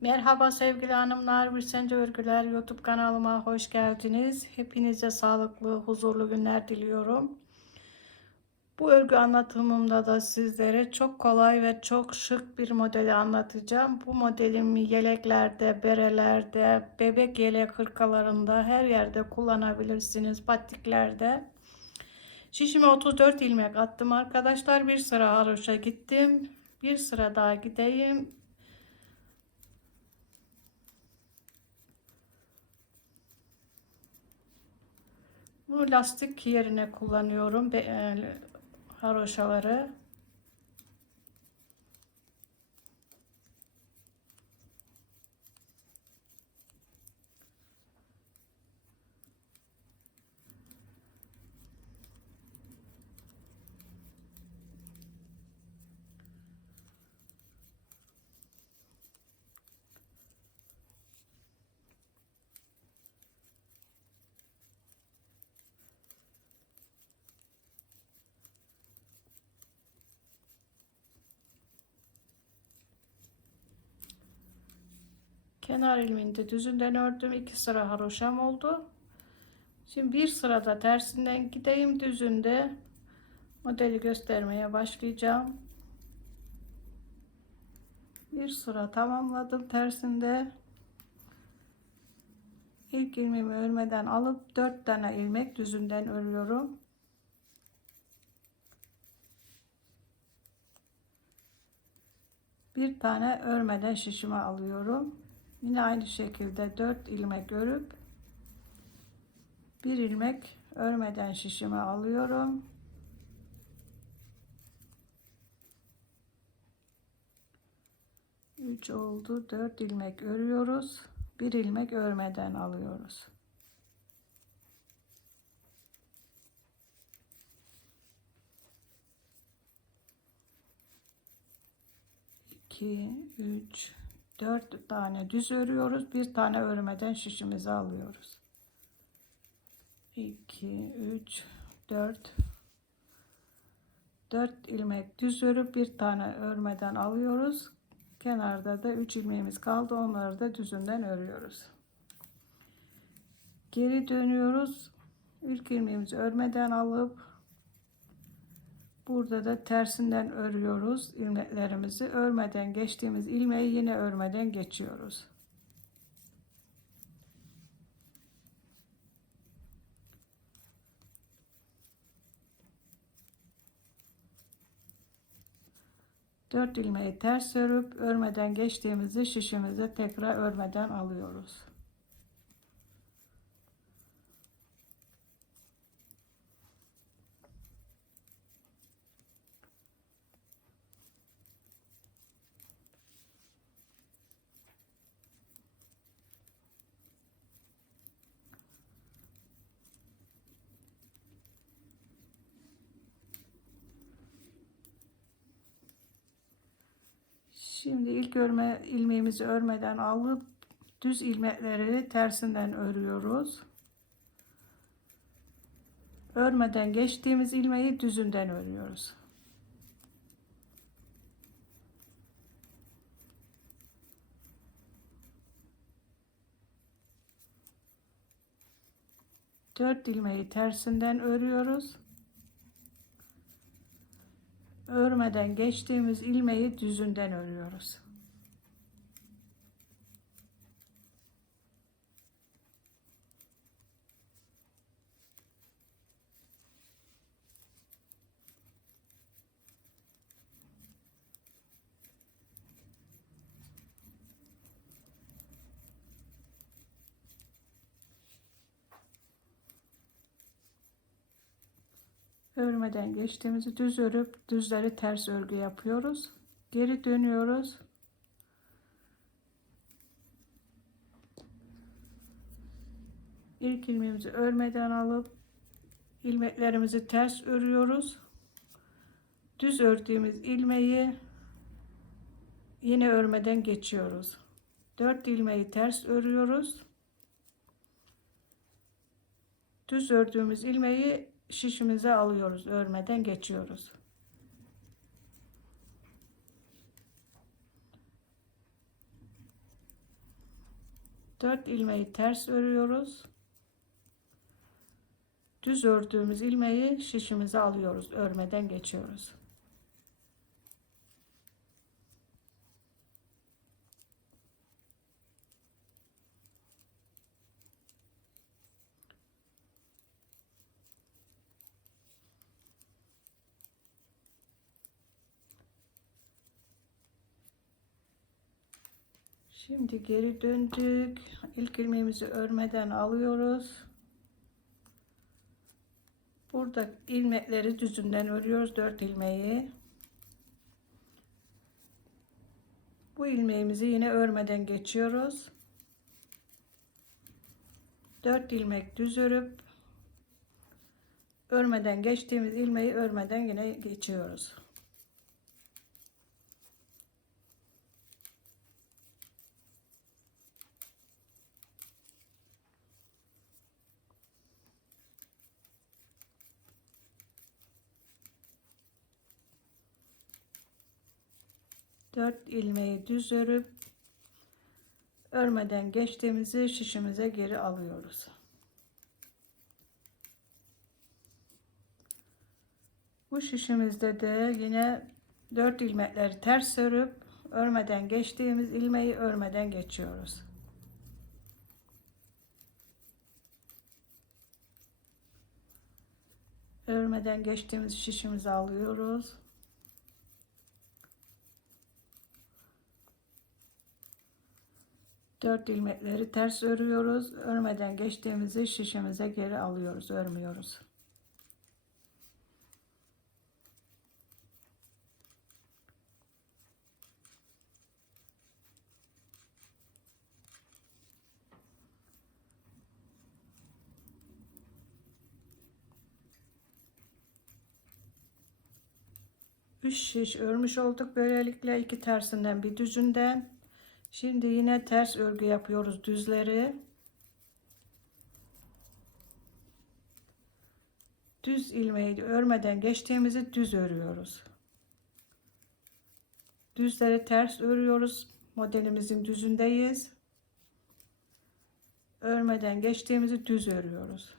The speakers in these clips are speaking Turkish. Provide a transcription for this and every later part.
Merhaba sevgili hanımlar, Bir Sence Örgüler YouTube kanalıma hoş geldiniz. Hepinize sağlıklı, huzurlu günler diliyorum. Bu örgü anlatımımda da sizlere çok kolay ve çok şık bir modeli anlatacağım. Bu modelimi yeleklerde, berelerde, bebek yelek hırkalarında her yerde kullanabilirsiniz. Patiklerde. Şişime 34 ilmek attım arkadaşlar. Bir sıra haroşa gittim. Bir sıra daha gideyim. Bunu lastik yerine kullanıyorum. E, haroşaları. Kenar ilmeğini düzünden ördüm. iki sıra haroşam oldu. Şimdi bir sırada tersinden gideyim düzünde modeli göstermeye başlayacağım. Bir sıra tamamladım tersinde. İlk ilmeğimi örmeden alıp dört tane ilmek düzünden örüyorum. Bir tane örmeden şişime alıyorum. Yine aynı şekilde 4 ilmek örüp bir ilmek örmeden şişime alıyorum. Üç oldu. Dört ilmek örüyoruz. Bir ilmek örmeden alıyoruz. 2 3 4 tane düz örüyoruz. Bir tane örmeden şişimizi alıyoruz. 2 3 4 4 ilmek düz örüp bir tane örmeden alıyoruz. Kenarda da 3 ilmeğimiz kaldı. Onları da düzünden örüyoruz. Geri dönüyoruz. İlk ilmeğimizi örmeden alıp Burada da tersinden örüyoruz ilmeklerimizi. Örmeden geçtiğimiz ilmeği yine örmeden geçiyoruz. Dört ilmeği ters örüp örmeden geçtiğimizi şişimize tekrar örmeden alıyoruz. Şimdi ilk örme ilmeğimizi örmeden alıp düz ilmekleri tersinden örüyoruz. Örmeden geçtiğimiz ilmeği düzünden örüyoruz. Dört ilmeği tersinden örüyoruz örmeden geçtiğimiz ilmeği düzünden örüyoruz. Örmeden geçtiğimizi düz örüp düzleri ters örgü yapıyoruz. Geri dönüyoruz. İlk ilmeğimizi örmeden alıp ilmeklerimizi ters örüyoruz. Düz ördüğümüz ilmeği yine örmeden geçiyoruz. 4 ilmeği ters örüyoruz. Düz ördüğümüz ilmeği şişimize alıyoruz örmeden geçiyoruz 4 ilmeği ters örüyoruz. Düz ördüğümüz ilmeği şişimize alıyoruz. Örmeden geçiyoruz. Şimdi geri döndük. İlk ilmeğimizi örmeden alıyoruz. Burada ilmekleri düzünden örüyoruz. 4 ilmeği. Bu ilmeğimizi yine örmeden geçiyoruz. 4 ilmek düz örüp örmeden geçtiğimiz ilmeği örmeden yine geçiyoruz. Dört ilmeği düz örüp örmeden geçtiğimizi şişimize geri alıyoruz. Bu şişimizde de yine 4 ilmekleri ters örüp örmeden geçtiğimiz ilmeği örmeden geçiyoruz. Örmeden geçtiğimiz şişimizi alıyoruz. Dört ilmekleri ters örüyoruz. Örmeden geçtiğimizi şişimize geri alıyoruz. Örmüyoruz. Üç şiş örmüş olduk böylelikle iki tersinden bir düzünden. Şimdi yine ters örgü yapıyoruz düzleri. Düz ilmeği örmeden geçtiğimizi düz örüyoruz. Düzleri ters örüyoruz. Modelimizin düzündeyiz. Örmeden geçtiğimizi düz örüyoruz.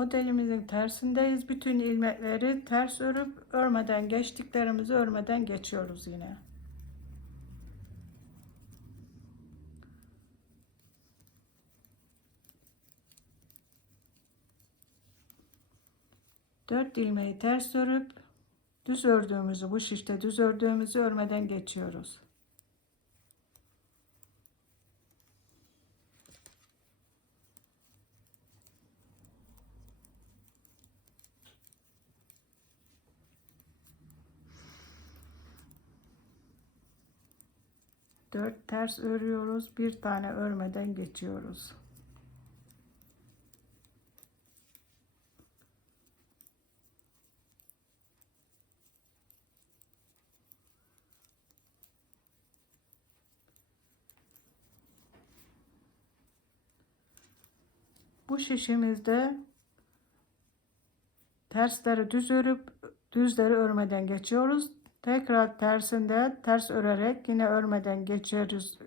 Modelimizin tersindeyiz. Bütün ilmekleri ters örüp örmeden geçtiklerimizi örmeden geçiyoruz yine. Dört ilmeği ters örüp düz ördüğümüzü bu şişte düz ördüğümüzü örmeden geçiyoruz. Dört ters örüyoruz. Bir tane örmeden geçiyoruz. Bu şişimizde tersleri düz örüp düzleri örmeden geçiyoruz. Tekrar tersinde ters örerek yine örmeden geçiyoruz.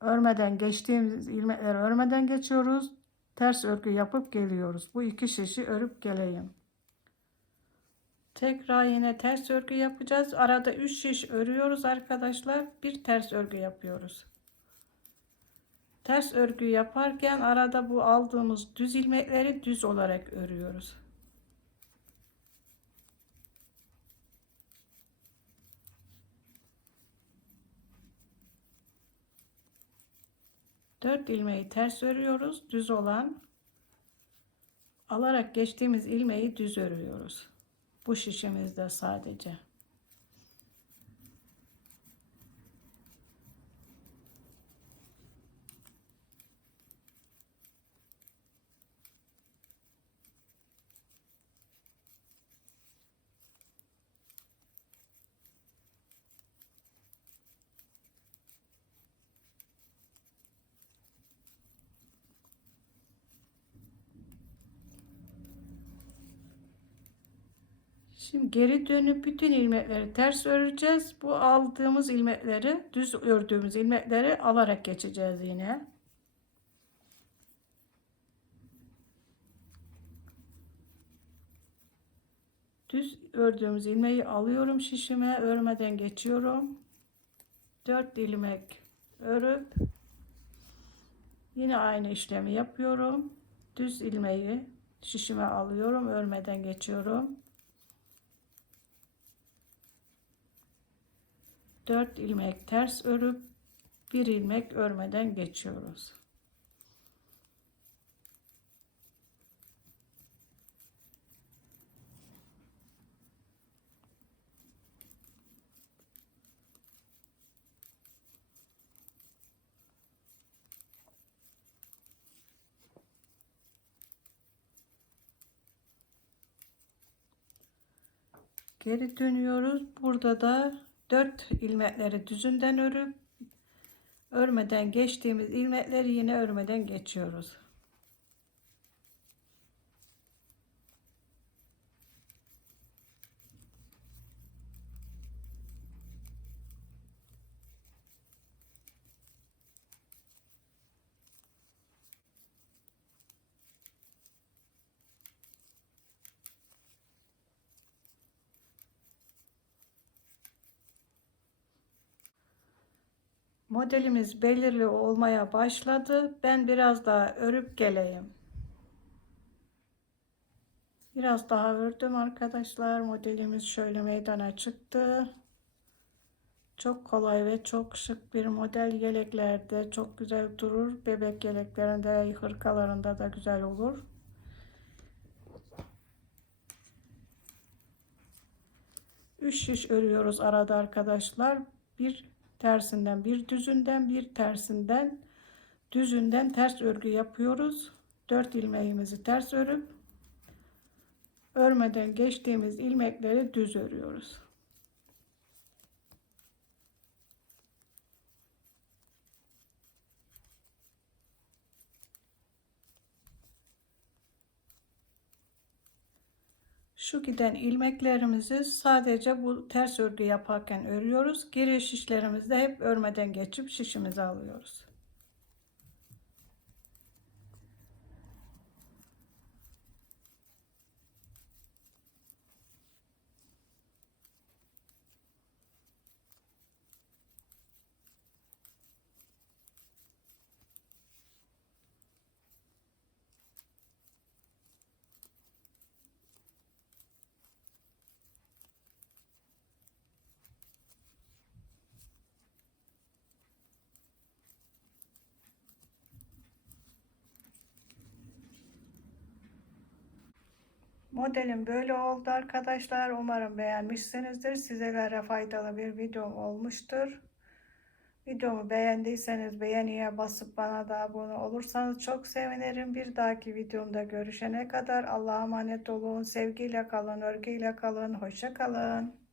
Örmeden geçtiğimiz ilmekleri örmeden geçiyoruz. Ters örgü yapıp geliyoruz. Bu iki şişi örüp geleyim. Tekrar yine ters örgü yapacağız. Arada 3 şiş örüyoruz arkadaşlar. Bir ters örgü yapıyoruz. Ters örgü yaparken arada bu aldığımız düz ilmekleri düz olarak örüyoruz. 4 ilmeği ters örüyoruz. Düz olan alarak geçtiğimiz ilmeği düz örüyoruz. Bu şişimizde sadece. Şimdi geri dönüp bütün ilmekleri ters öreceğiz. Bu aldığımız ilmekleri, düz ördüğümüz ilmekleri alarak geçeceğiz yine. Düz ördüğümüz ilmeği alıyorum şişime, örmeden geçiyorum. 4 ilmek örüp yine aynı işlemi yapıyorum. Düz ilmeği şişime alıyorum, örmeden geçiyorum. 4 ilmek ters örüp bir ilmek örmeden geçiyoruz. Geri dönüyoruz. Burada da 4 ilmekleri düzünden örüp örmeden geçtiğimiz ilmekleri yine örmeden geçiyoruz. Modelimiz belirli olmaya başladı. Ben biraz daha örüp geleyim. Biraz daha ördüm arkadaşlar. Modelimiz şöyle meydana çıktı. Çok kolay ve çok şık bir model. Yeleklerde çok güzel durur. Bebek yeleklerinde, hırkalarında da güzel olur. Üç şiş örüyoruz arada arkadaşlar. Bir tersinden bir düzünden bir tersinden düzünden ters örgü yapıyoruz. 4 ilmeğimizi ters örüp örmeden geçtiğimiz ilmekleri düz örüyoruz. Şu giden ilmeklerimizi sadece bu ters örgü yaparken örüyoruz. Geri şişlerimizde hep örmeden geçip şişimizi alıyoruz. Modelim böyle oldu arkadaşlar. Umarım beğenmişsinizdir. Sizlere faydalı bir videom olmuştur. Videomu beğendiyseniz beğeniye basıp bana da abone olursanız çok sevinirim. Bir dahaki videomda görüşene kadar Allah'a emanet olun. Sevgiyle kalın, örgüyle kalın. Hoşça kalın.